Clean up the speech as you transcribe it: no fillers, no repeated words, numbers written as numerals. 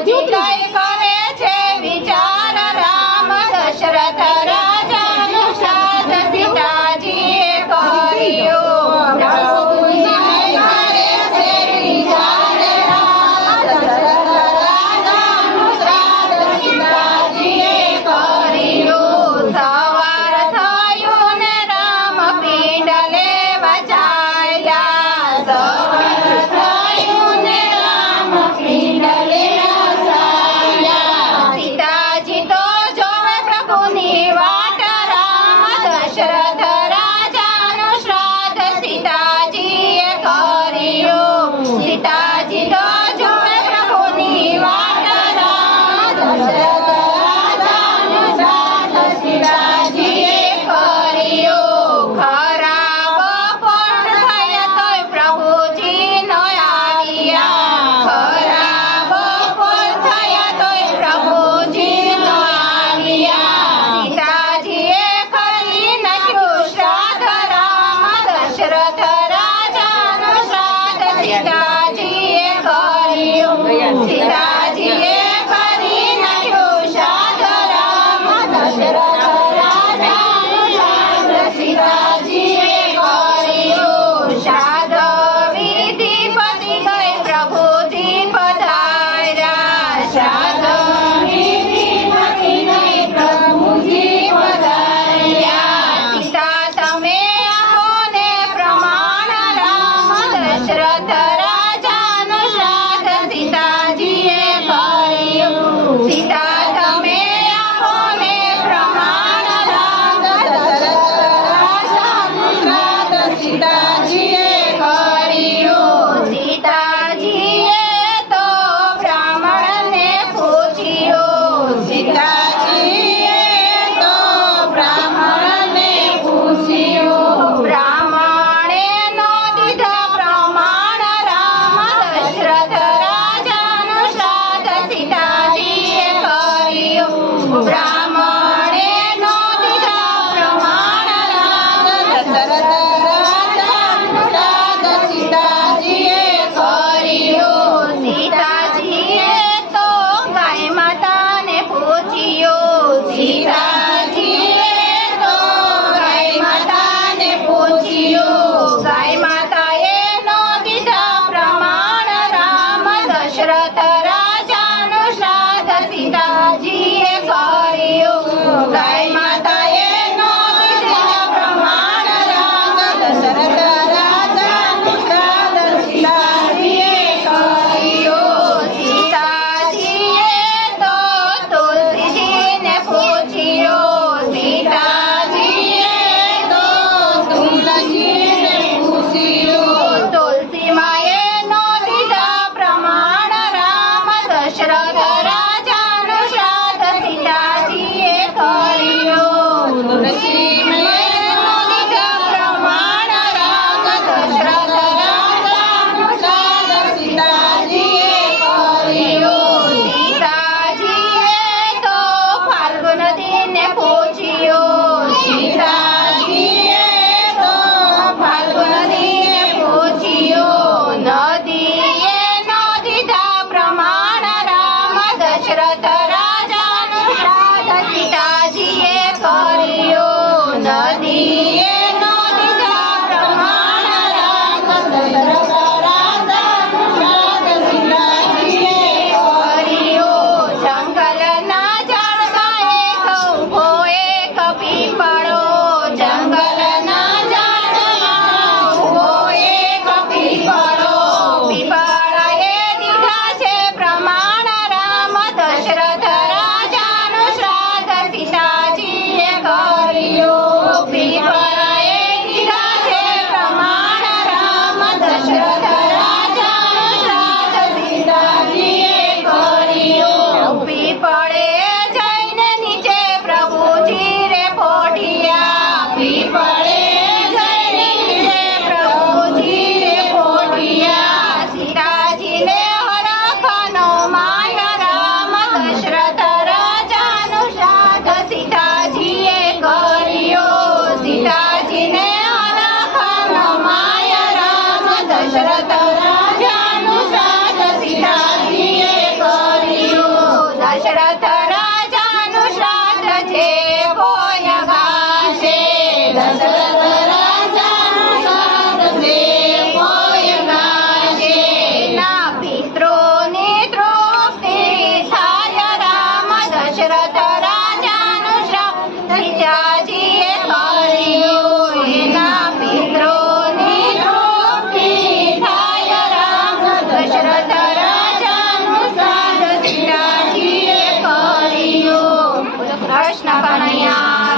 પ્રભુજી કઈ કરે છે વિચાર રામ દશરથ રાજાનો શ્રાદ્ધ સીતાજીએ કર્યું પ્રભુજી કઈ કરે છે વિચાર રામ દશરથ રાજાનો શ્રાદ્ધ સીતાજીએ કર્યું સવાર થયું ને રામ પિંડ લેવા ચાલ્યા સવાર થયું ને રામ પિંડ લેવા ચાલ્યા સીતાજી તો જોવે પ્રભુની વાટ રામ દશરથ રાજાનું શ્રાદ્ધ સીતાજીએ કર્યું સીતાજી તો જોવે પ્રભુની વાટ રામ દશરથ રાજાનું શ્રાદ્ધ સીતાજીએ કર્યું ખરાબ પણ થયા તોય પ્રભુજી નો આવ્યા ખરાબ પણ થયા તોય પ્રભુજી નો આવ્યા સીતાજીએ કરી નાખ્યું શ્રાદ્ધ રામ દશરથ રાજાનું શ્રાદ્ધ સીતાજીએ કર્યું સીતાજીએ કરી નાખ્યું શ્રાદ્ધ રામ દશરથ રાજાનું શ્રાદ્ધ સીતાજીએ કર્યું શ્રાદ્ધ વિધિ પતિ ગઈ પ્રભુજી પધાર્યા શ્રાદ્ધ વિધિ પતિ ગઈ પ્રભુજી પધાર્યા સીતા તમે આપો ને પ્રમાણ રામ દશરથ રાજાનું શ્રાદ્ધ સીતાજીએ કર્યું સીતા તમે આપો ને પ્રમાણ રામ દશરથ રાજાનું શ્રાદ્ધ સીતાજીએ કર્યું સીતાજીએ તો બ્રાહ્મણને પૂછ્યું સીતાજીએ તો બ્રાહ્મણને પૂછ્યું બ્રાહ્મણે નો દીધા પ્રમાણ રામ દશરથ રાજાનું શ્રાદ્ધ સીતાજીએ કર્યું બ્રાહ્મણે નો દીધા પ્રમાણ રામ દશરથ રાજાનું શ્રાદ્ધ સીતાજીએ કર્યું સીતાજીએ તો ગાય માતાને પૂછ્યું સીતાજીએ તો ગાય માતાને પૂછ્યું ગાય માતાએ નો દીધા પ્રમાણ રામ દશરથ રાજાનું શ્રાદ્ધ સીતાજીએ કર્યું ગાય માતાએ નો દીધા પ્રમાણ રામ દશરથ રાજાનું શ્રાદ્ધ સીતાજીએ કર્યું સીતાજીએ તો તુલસીજીને પૂછ્યું સીતાજીએ તો તુલસીજીને પૂછ્યું તુલસી માએ નો દીધા પ્રમાણ રામ દશરથ